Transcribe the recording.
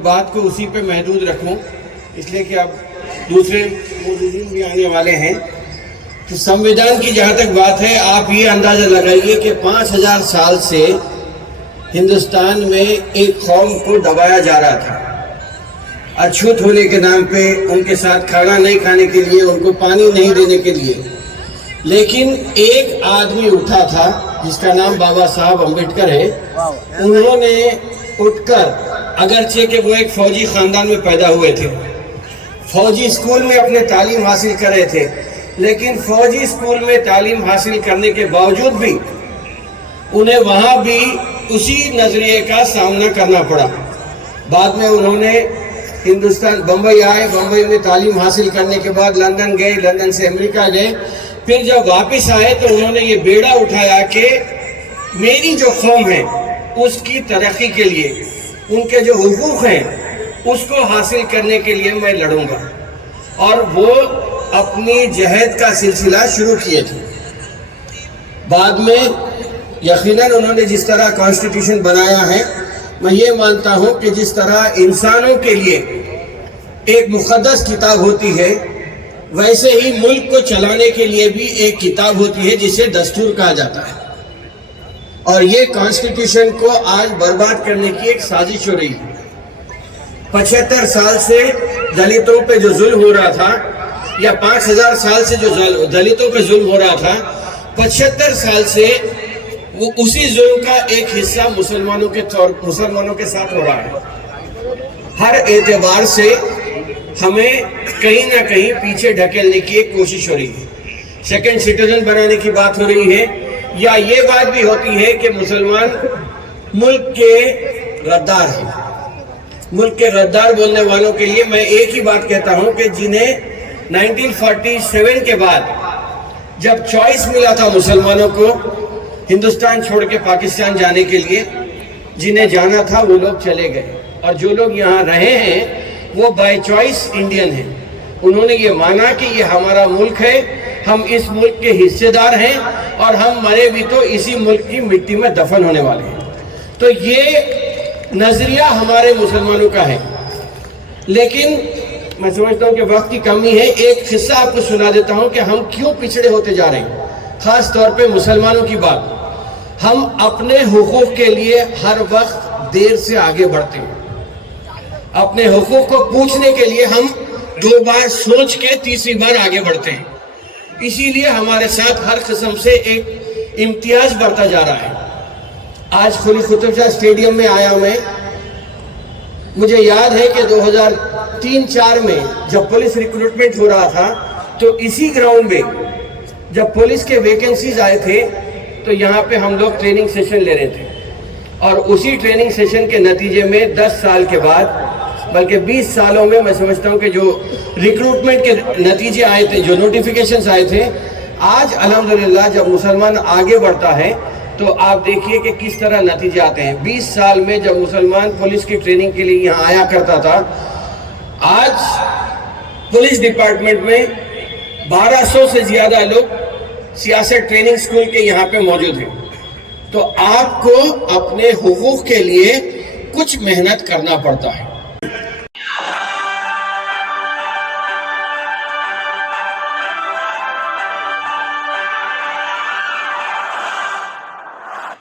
بات کو اسی پہ محدود رکھوں اس لیے کہ اب دوسرے موجودین بھی آنے والے ہیں. تو سمویدھان کی جہاں تک بات ہے، آپ یہ اندازہ لگائیے کہ 5000 سال سے ہندوستان میں ایک قوم کو دبایا جا رہا تھا. اچھوت ہونے کے نام پہ ان کے ساتھ کھانا نہیں کھانے کے لیے، ان کو پانی نہیں دینے کے لیے. لیکن ایک آدمی اٹھا تھا جس کا نام بابا صاحب امبیڈکر ہے. انہوں نے اٹھ کر، اگرچہ کہ وہ ایک فوجی خاندان میں پیدا ہوئے تھے، فوجی اسکول میں اپنے تعلیم حاصل کر رہے تھے، لیکن فوجی اسکول میں تعلیم حاصل کرنے کے باوجود بھی انہیں وہاں بھی اسی نظریے کا سامنا کرنا پڑا. بعد میں انہوں نے ہندوستان بمبئی آئے، بمبئی میں تعلیم حاصل کرنے کے بعد لندن گئے، لندن سے امریکہ گئے. پھر جب واپس آئے تو انہوں نے یہ بیڑا اٹھایا کہ میری جو قوم ہے اس کی ترقی کے لیے، ان کے جو حقوق ہیں اس کو حاصل کرنے کے لیے میں لڑوں گا. اور وہ اپنی جہاد کا سلسلہ شروع کیے تھے. بعد میں یقیناً انہوں نے جس طرح کانسٹیٹیوشن بنایا ہے، میں یہ مانتا ہوں کہ جس طرح انسانوں کے لیے ایک مقدس کتاب ہوتی ہے، ویسے ہی ملک کو چلانے کے لیے بھی ایک کتاب ہوتی ہے جسے دستور کہا جاتا ہے. اور یہ کانسٹیٹیوشن کو آج برباد کرنے کی ایک سازش ہو رہی ہے. 75 سال سے دلتوں پہ جو ظلم ہو رہا تھا، یا 5000 سال سے جو دلتوں پہ ظلم ہو رہا تھا، 75 سال سے وہ اسی ظلم کا ایک حصہ مسلمانوں کے ساتھ ہو رہا ہے. ہر اعتبار سے ہمیں کہیں نہ کہیں پیچھے ڈھکیلنے کی ایک کوشش ہو رہی ہے. سیکنڈ سٹیزن بنانے کی بات ہو رہی ہے، یا یہ بات بھی ہوتی ہے کہ مسلمان ملک کے غدار ہیں. ملک کے غدار بولنے والوں کے لیے میں ایک ہی بات کہتا ہوں کہ جنہیں 1947 کے بعد جب چوائس ملا تھا مسلمانوں کو ہندوستان چھوڑ کے پاکستان جانے کے لیے، جنہیں جانا تھا وہ لوگ چلے گئے، اور جو لوگ یہاں رہے ہیں وہ بائی چوائس انڈین ہیں. انہوں نے یہ مانا کہ یہ ہمارا ملک ہے، ہم اس ملک کے حصے دار ہیں، اور ہم مرے بھی تو اسی ملک کی مٹی میں دفن ہونے والے ہیں. تو یہ نظریہ ہمارے مسلمانوں کا ہے. لیکن میں سمجھتا ہوں کہ وقت کی کمی ہے. ایک قصہ آپ کو سنا دیتا ہوں کہ ہم کیوں پچھڑے ہوتے جا رہے ہیں. خاص طور پہ مسلمانوں کی بات، ہم اپنے حقوق کے لیے ہر وقت دیر سے آگے بڑھتے ہیں. اپنے حقوق کو پوچھنے کے لیے ہم 2 بار سوچ کے تیسری بار آگے بڑھتے ہیں. اسی لیے ہمارے ساتھ ہر قسم سے ایک امتیاز بڑھتا جا رہا ہے. آج قلی قطب شاہ اسٹیڈیم میں آیا میں، مجھے یاد ہے کہ 2003-4 میں جب پولیس ریکروٹمنٹ ہو رہا تھا تو اسی گراؤنڈ میں جب پولیس کے ویکنسیز آئے تھے تو یہاں پہ ہم لوگ ٹریننگ سیشن لے رہے تھے. اور اسی ٹریننگ سیشن کے نتیجے میں 10 سال کے بعد، بلکہ 20 سالوں میں میں سمجھتا ہوں کہ جو ریکروٹمنٹ کے نتیجے آئے تھے، جو نوٹیفیکیشنز آئے تھے، آج الحمدللہ جب مسلمان آگے بڑھتا ہے تو آپ دیکھیے کہ کس طرح نتیجے آتے ہیں. 20 سال میں جب مسلمان پولیس کی ٹریننگ کے لیے یہاں آیا کرتا تھا، آج پولیس ڈپارٹمنٹ میں 1200 سے زیادہ لوگ سیاست ٹریننگ سکول کے یہاں پہ موجود ہیں. تو آپ کو اپنے حقوق کے لیے کچھ محنت کرنا پڑتا ہے.